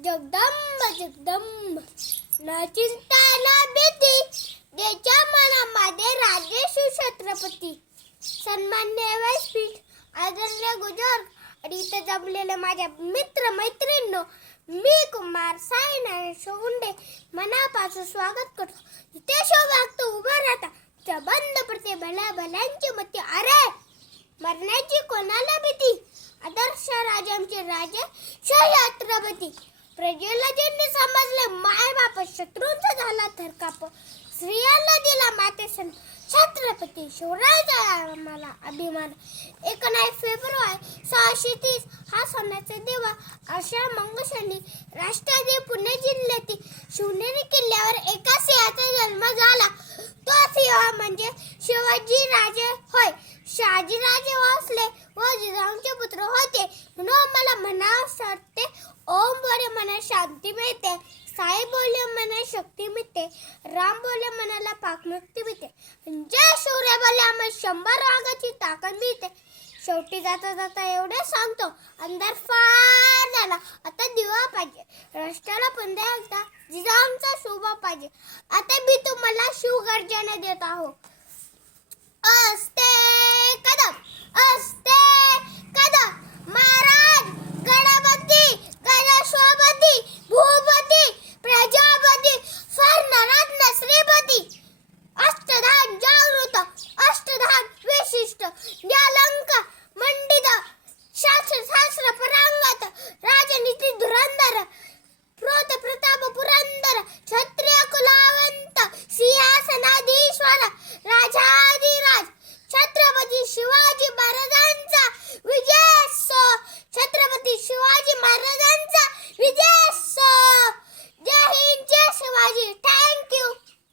जगदंब जगदंब. न चिंता न भीती. देच्या मनामध्ये राजेशू छत्रपती. सन्मान्य व्यासपीठ आदरणीय गुजर. आणि इथे जमलेले माझ्या मित्र मैत्रिणींनो मी कुमार साईनारायण शोगुंडे मनापासून स्वागत करतो. इथे शोभागतो उभा राहता. त्या बंद भल्या भल्यांची मती. अरे मरण्याची कोणाला भीती? आदर्श राजांचे राजे छत्रपती. प्रजेला ज्यांनी समजले माय बाप शत्रूंचा झाला थरकाप स्त्रियांना दिला माते सण छत्रपती शिवरायाचा मला अभिमान. एकोणीस फेब्रुवारी सहाशे तीस हा सणाचा दिवा अशा मंगशनी राष्ट्राचे पुणे जिल्ह्यातील शिवनेरी किल्ल्यावर एका सिंहाचा जन्म झाला. तो सिंह म्हणजे शिवाजी राजे होय. शहाजीराजे वासले व जिजाऊंचे पुत्र होते. म्हणून मला शांती मिळते. साई बोले मना शक्ती मिळते. राम बोले मनाला पाकमुक्ती मिळते. जय शौर्य बोले आम्हाला शंभर रागाची ताकद मिळते. शेवटी जाता जाता एवढे सांगतो. अंधार फार झाला. आता दिवा पाहिजे. राष्ट्राला पंधरा एकदा जिजाऊंचा शोभा पाहिजे. आता मी तुम्हाला शिवगर्जना देत आहो. असते कदम. असते